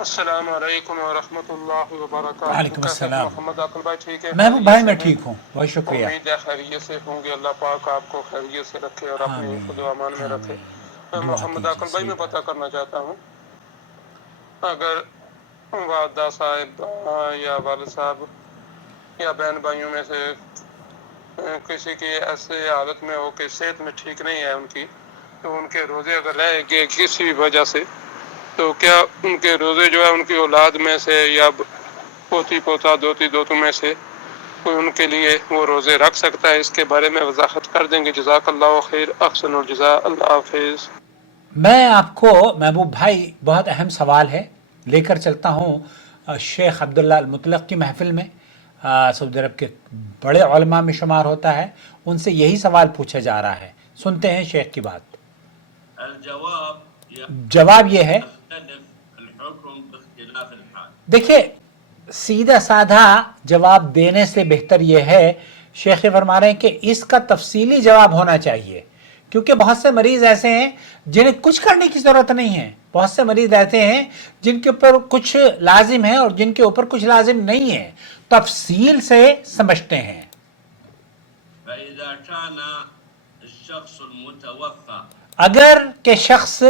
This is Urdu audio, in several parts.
السلام علیکم ورحمۃ اللہ وبرکاتہ. وعلیکم کیسے ہیں السلام. محمد عاقل بھائی؟ ٹھیک ہے؟ محبوب بھائی میں ٹھیک ہوں، بہت شکریہ. امید ہے خیریت سے ہوں گے. اللہ پاک آپ کو خیریت سے رکھے اور اپنے آمین حفظ و امان میں رکھے. آمین. دعا محمد کیجیے عاقل بھائی میں سیدھا. پتہ کرنا چاہتا ہوں، اگر والدہ صاحب یا والد صاحب یا بہن بھائیوں میں سے کسی کی ایسے حالت میں ہو کہ صحت میں ٹھیک نہیں ہے ان کی، تو ان کے روزے اگر رہ گئے کسی بھی وجہ سے، تو کیا ان کے روزے جو ہے ان کی اولاد میں سے یا پوتی پوتا دوتی دوتوں میں سے کوئی ان کے لیے وہ روزے رکھ سکتا ہے؟ اس کے بارے میں وضاحت کر دیں گے. جزاک اللہ خیر. احسن الجزاء. اللہ حافظ. میں آپ کو محبوب بھائی بہت اہم سوال ہے لے کر چلتا ہوں شیخ عبداللہ المطلق کی محفل میں. سعودی عرب کے بڑے علماء میں شمار ہوتا ہے. ان سے یہی سوال پوچھا جا رہا ہے. سنتے ہیں شیخ کی بات. جواب یہ ہے، دیکھیں سیدھا سادھا جواب دینے سے بہتر یہ ہے، شیخ فرما رہے ہیں کہ اس کا تفصیلی جواب ہونا چاہیے، کیونکہ بہت سے مریض ایسے ہیں جنہیں کچھ کرنے کی ضرورت نہیں ہے. بہت سے مریض ایسے ہیں جن کے اوپر کچھ لازم ہے اور جن کے اوپر کچھ لازم نہیں ہے. تفصیل سے سمجھتے ہیں. اگر کہ شخص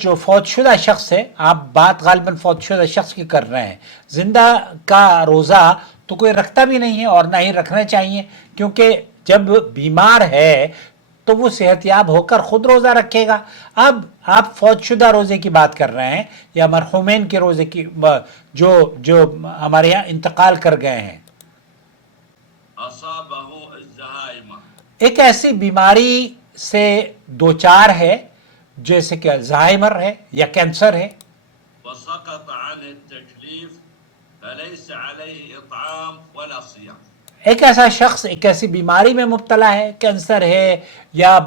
جو فوت شدہ شخص ہے، آپ بات غالباً فوت شدہ شخص کی کر رہے ہیں، زندہ کا روزہ تو کوئی رکھتا بھی نہیں ہے اور نہ ہی رکھنا چاہیے، کیونکہ جب بیمار ہے تو وہ صحت یاب ہو کر خود روزہ رکھے گا. اب آپ فوت شدہ روزے کی بات کر رہے ہیں یا مرحومین کے روزے کی، جو ہمارے یہاں انتقال کر گئے ہیں. ایک ایسی بیماری سے دوچار ہے جیسے کہ الزائمر ہے یا کینسر ہے، ایک ایسا شخص ایک ایسی بیماری میں مبتلا ہے، کینسر ہے یا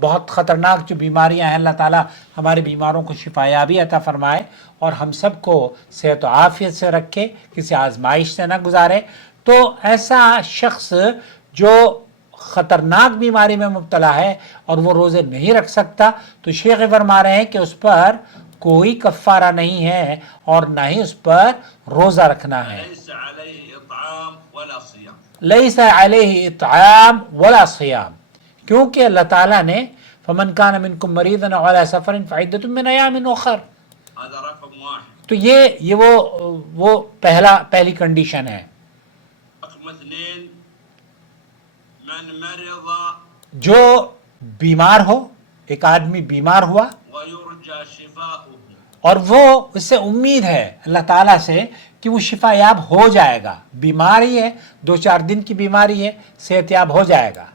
بہت خطرناک جو بیماریاں ہیں، اللہ تعالیٰ ہمارے بیماروں کو شفا یابی عطا فرمائے اور ہم سب کو صحت و عافیت سے رکھے، کسی آزمائش سے نہ گزارے. تو ایسا شخص جو خطرناک بیماری میں مبتلا ہے اور وہ روزے نہیں رکھ سکتا، تو شیخ فرما رہے ہیں کہ اس پر کوئی کفارہ نہیں ہے اور نہ ہی اس پر روزہ رکھنا ہے. لیس علیہ اطعام ولا صیام، کیونکہ اللہ تعالیٰ نے فمن کان منکم مریضا او علی سفر فعدۃ من ایام اخر، تو یہ وہ پہلی کنڈیشن ہے. جو بیمار ہو، ایک آدمی بیمار ہوا اور وہ اس سے امید ہے اللہ تعالیٰ سے کہ وہ شفا یاب ہو جائے گا، بیماری ہے 2-4 دن کی بیماری ہے، صحت یاب ہو جائے گا،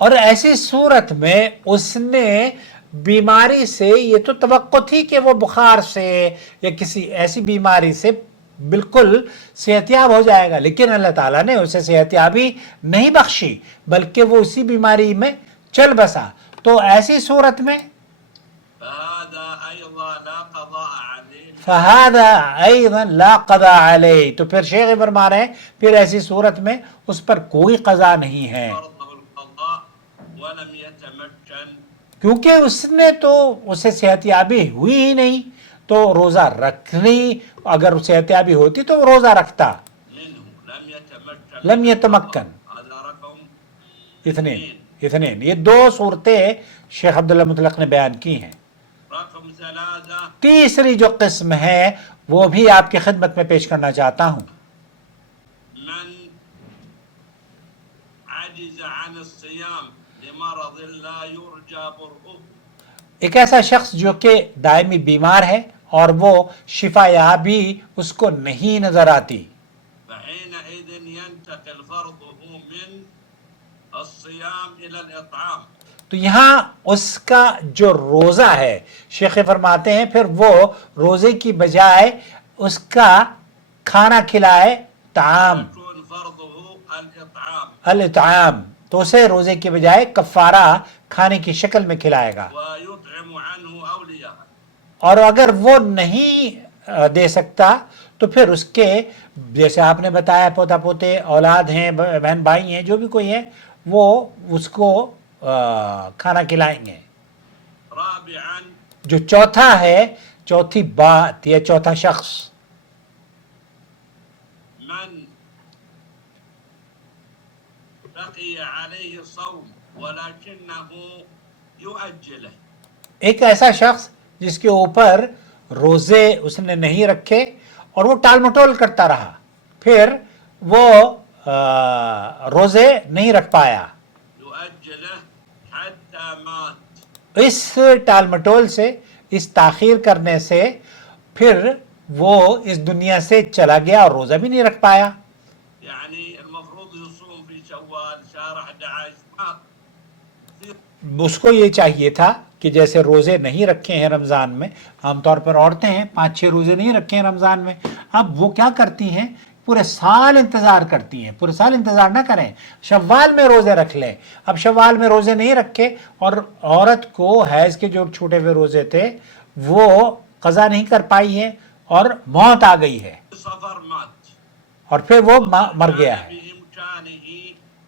اور ایسی صورت میں اس نے بیماری سے، یہ تو توقع تھی کہ وہ بخار سے یا کسی ایسی بیماری سے بالکل صحت یاب ہو جائے گا، لیکن اللہ تعالیٰ نے اسے صحت یابی نہیں بخشی بلکہ وہ اسی بیماری میں چل بسا. تو ایسی صورت میں فَهَذَا أَيْضًا لَا قَضَاءَ عَلَيْهِ، تو پھر شیخ فرما رہے ہیں پھر ایسی صورت میں اس پر کوئی قضا نہیں ہے، کیونکہ اس نے تو اسے صحت یابی ہوئی ہی نہیں. تو روزہ رکھنی، اگر صحت یابی ہوتی تو وہ روزہ رکھتا. لم یتمکن، اثنین، یہ 2 صورتیں شیخ عبداللہ مطلق نے بیان کی ہیں. تیسری جو قسم ہے وہ بھی آپ کی خدمت میں پیش کرنا چاہتا ہوں. ایک ایسا شخص جو کہ دائمی بیمار ہے اور وہ شفا یابی اس کو نہیں نظر آتی، تو یہاں اس کا جو روزہ ہے، شیخ فرماتے ہیں پھر وہ روزے کی بجائے اس کا کھانا کھلائے، طعام، الاطعام، تو اسے روزے کی بجائے کفارہ کھانے کی شکل میں کھلائے گا. اور اگر وہ نہیں دے سکتا تو پھر اس کے، جیسے آپ نے بتایا، پوتا پوتے، اولاد ہیں، بہن بھائی ہیں، جو بھی کوئی ہے وہ اس کو کھانا کھلائیں گے. جو چوتھا ہے، چوتھی بات یا چوتھا شخص، من بقي عليه الصوم ولكنه يؤجله. ایک ایسا شخص جس کے اوپر روزے اس نے نہیں رکھے اور وہ ٹال مٹول کرتا رہا، پھر وہ روزے نہیں رکھ پایا، يؤجله حتى مات. اس ٹال مٹول سے، اس تاخیر کرنے سے پھر وہ اس دنیا سے چلا گیا اور روزہ بھی نہیں رکھ پایا. يعني المفروض يصوم في شوال شهر 11 ما اس کو یہ چاہیے تھا کہ جیسے روزے نہیں رکھے ہیں رمضان میں، عام طور پر عورتیں ہیں 5-6 روزے نہیں رکھے ہیں رمضان میں، اب وہ کیا کرتی ہیں، پورے سال انتظار کرتی ہیں. پورے سال انتظار نہ کریں، شوال میں روزے رکھ لیں. اب شوال میں روزے نہیں رکھے اور عورت کو حیض کے جو چھوٹے ہوئے روزے تھے وہ قضا نہیں کر پائی ہے اور موت آ گئی ہے صفر مات. اور پھر وہ مر گیا ہے. بإمكانه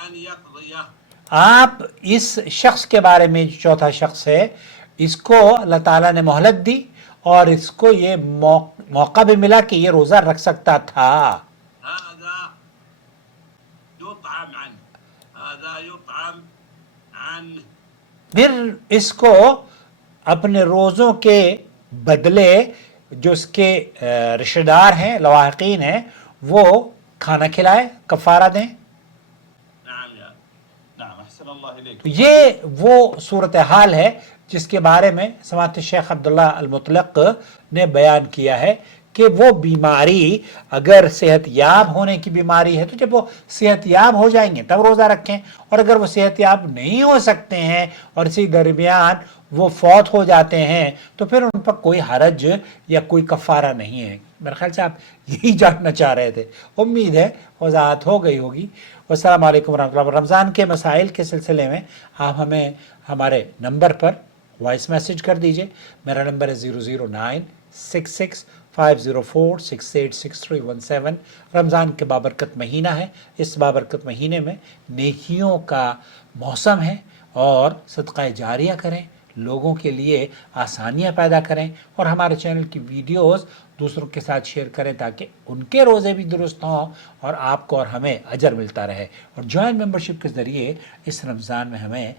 أن يقضيه. آپ اس شخص کے بارے میں جو چوتھا شخص ہے، اس کو اللہ تعالیٰ نے مہلت دی اور اس کو یہ موقع بھی ملا کہ یہ روزہ رکھ سکتا تھا. هذا يطعم عنه. هذا يطعم عنه. پھر اس کو اپنے روزوں کے بدلے جو اس کے رشتہ دار ہیں، لواحقین ہیں، وہ کھانا کھلائے، کفارہ دیں. نعم يا نعم أحسن الله إليك. تو یہ وہ صورتحال ہے جس کے بارے میں سماحت شیخ عبداللہ المطلق نے بیان کیا ہے کہ وہ بیماری اگر صحت یاب ہونے کی بیماری ہے تو جب وہ صحت یاب ہو جائیں گے تب روزہ رکھیں، اور اگر وہ صحت یاب نہیں ہو سکتے ہیں اور اسی درمیان وہ فوت ہو جاتے ہیں تو پھر ان پر کوئی حرج یا کوئی کفارہ نہیں ہے. میرے خیال سے آپ یہی جاننا چاہ رہے تھے، امید ہے وضاحت ہو گئی ہوگی. والسلام علیکم ورحمۃ اللہ. رمضان کے مسائل کے سلسلے میں آپ ہمیں ہمارے نمبر پر وائس میسج کر دیجئے. میرا نمبر ہے 0096650468631 رمضان کے بابرکت مہینہ ہے. اس بابرکت مہینے میں نیکیوں کا موسم ہے اور صدقہ جاریہ کریں، لوگوں کے لیے آسانیاں پیدا کریں اور ہمارے چینل کی ویڈیوز دوسروں کے ساتھ شیئر کریں تاکہ ان کے روزے بھی درست ہوں اور آپ کو اور ہمیں اجر ملتا رہے. اور جوائن ممبرشپ کے ذریعے اس رمضان میں ہمیں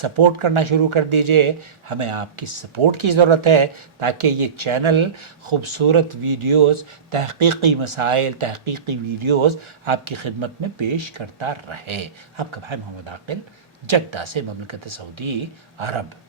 سپورٹ کرنا شروع کر دیجئے. ہمیں آپ کی سپورٹ کی ضرورت ہے تاکہ یہ چینل خوبصورت ویڈیوز، تحقیقی مسائل، تحقیقی ویڈیوز آپ کی خدمت میں پیش کرتا رہے. آپ کا بھائی محمد عاقل، جدہ سے، مملکت سعودی عرب.